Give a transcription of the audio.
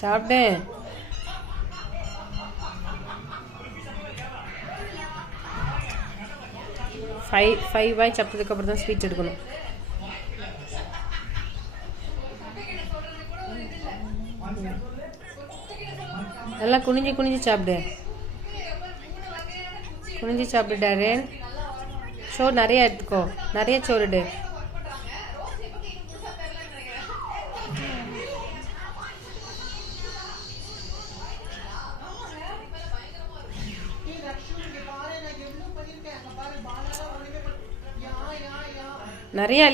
சாப்பிடு. 5 வாய் சாப்பிட்டதுக்கு அப்புறம் தான் ஸ்வீட் எடுக்கணும். நல்லா குனிஞ்சு குனிஞ்சு சாப்பிடு. குனிஞ்சு சாப்பிடு டாரன். சோறு நிறைய எடுத்துக்கோ, நிறைய சோறுடு. நிறைய